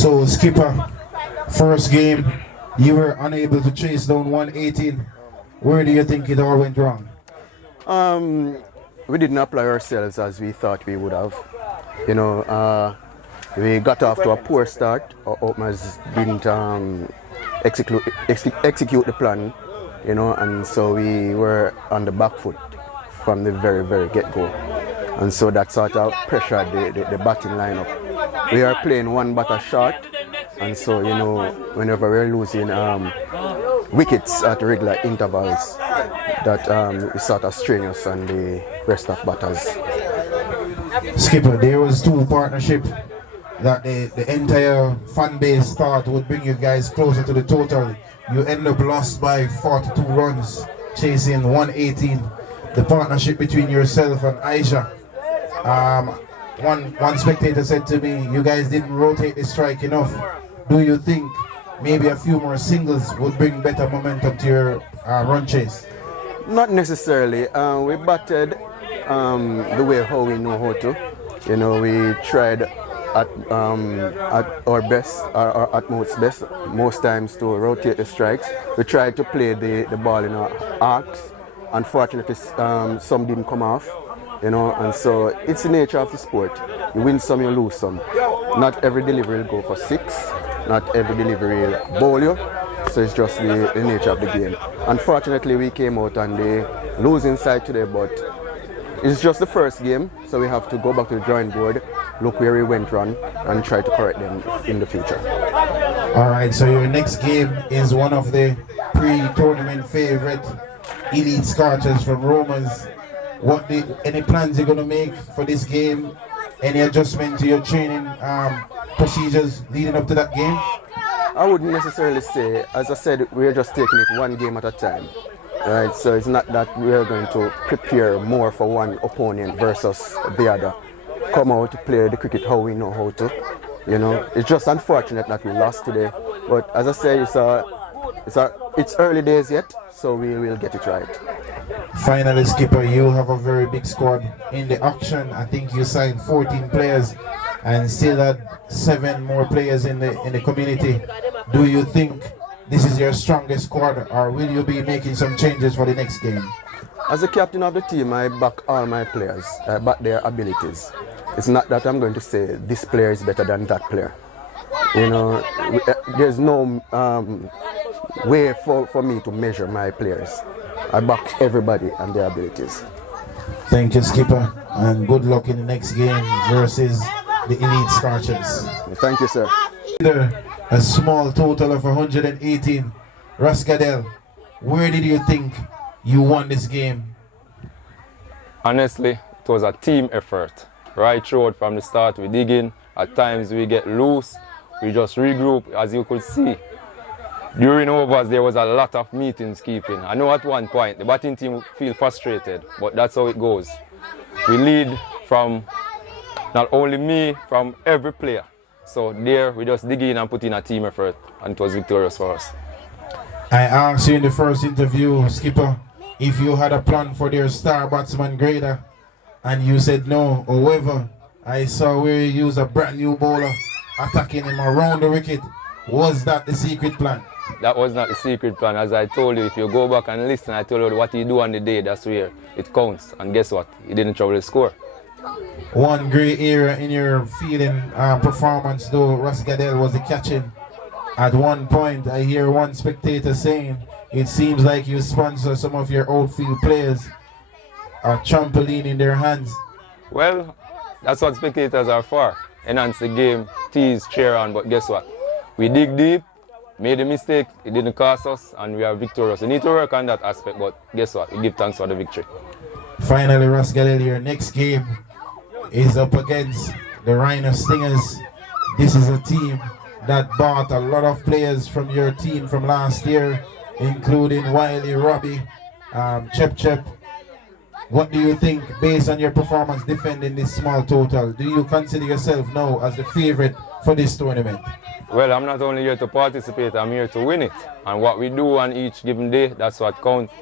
So, Skipper, first game, you were unable to chase down 118. Where do you think it all went wrong? We didn't apply ourselves as we thought we would have. You know, we got off to a poor start. Our openers didn't execute the plan, you know, and so we were on the back foot from the very get-go. And so that sort of pressured the batting lineup. We are playing one batter short, and so, you know, whenever we're losing wickets at regular intervals, that it sort of strain us and the rest of batters. Skipper, there was two partnership that the entire fan base thought would bring you guys closer to the total. You end up lost by 42 runs, chasing 118. The partnership between yourself and Aisha. One spectator said to me, you guys didn't rotate the strike enough. Do you think maybe a few more singles would bring better momentum to your run chase? Not necessarily. We batted the way how we know how to. You know, we tried at our best, our utmost best, most times to rotate the strikes. We tried to play the ball in our arcs. Unfortunately, some didn't come off, you know, and so it's the nature of the sport. You win some, you lose some. Not every delivery will go for 6, not every delivery will bowl you, so it's just the nature of the game. Unfortunately, we came out on the losing side today, but it's just the first game, so we have to go back to the drawing board, look where we went wrong, and try to correct them in the future. All right, so your next game is one of the pre-tournament favorite elite Scorchers from Romans. Any plans you're going to make for this game? Any adjustment to your training procedures leading up to that game? I wouldn't necessarily say. As I said, we're just taking it one game at a time. Right, so it's not that we're going to prepare more for one opponent versus the other. Come out to play the cricket how we know how to. You know, it's just unfortunate that we lost today. But as I say, it's early days yet, so we will get it right. Finally, Skipper, you have a very big squad in the auction. I think you signed 14 players and still had 7 more players in the community. Do you think this is your strongest squad, or will you be making some changes for the next game? As the captain of the team, I back all my players. I back their abilities. It's not that I'm going to say this player is better than that player. You know, there's no way for me to measure my players. I back everybody and their abilities. Thank you, Skipper, and good luck in the next game versus the Elite Scorchers. Thank you, sir. A small total of 118. Rascadel, where did you think you won this game? Honestly, it was a team effort. Right throughout from the start, we dig in. At times we get loose. We just regroup, as you could see. During overs, there was a lot of meetings keeping. I know at one point the batting team feel frustrated, but that's how it goes. We lead from not only me, from every player. So there, we just dig in and put in a team effort, and it was victorious for us. I asked you in the first interview, Skipper, if you had a plan for their star batsman grader, and you said no. However, I saw where you use a brand new bowler attacking him around the wicket. Was that the secret plan? That was not the secret plan. As I told you, if you go back and listen, I told you what you do on the day, that's where it counts. And guess what? You didn't trouble the score. One great area in your fielding performance, though, Rascadel, was the catching. At one point, I hear one spectator saying, it seems like you sponsor some of your outfield players a trampoline in their hands. Well, that's what spectators are for. Enhance the game, tease, cheer on, but guess what? We dig deep, made a mistake, it didn't cost us, and we are victorious. We need to work on that aspect, but guess what? We give thanks for the victory. Finally, Rascadel, your next game is up against the Rhino Stingers. This is a team that bought a lot of players from your team from last year, including Wiley, Robbie, Chep. What do you think, based on your performance defending this small total? Do you consider yourself now as the favorite for this tournament? Well, I'm not only here to participate, I'm here to win it. And what we do on each given day, that's what counts.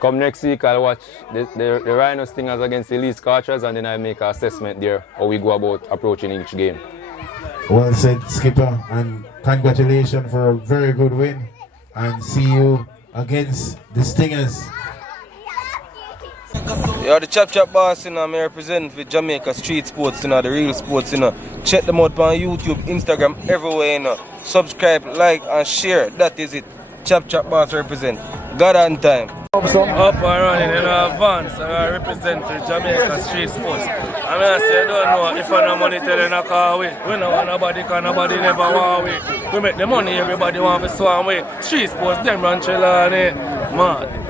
Come next week, I'll watch the Rhino Stingers against the Elite Scorchers, and then I'll make an assessment there how we go about approaching each game. Well said, Skipper, and congratulations for a very good win. And see you against the Stingers. Yeah, the Chap boss, I represent for Jamaica Street Sports, the real sports, Check them out on YouTube, Instagram, everywhere, Subscribe, like, and share. That is it. Chap boss represent. God on time. Up and running in advance, I represent for Jamaica Street Sports. I mean, I say, I don't know if I no money tell you not call away. We don't want nobody, because nobody never want away. We make the money, everybody want to swan away. Street Sports, them run Trelawney, man.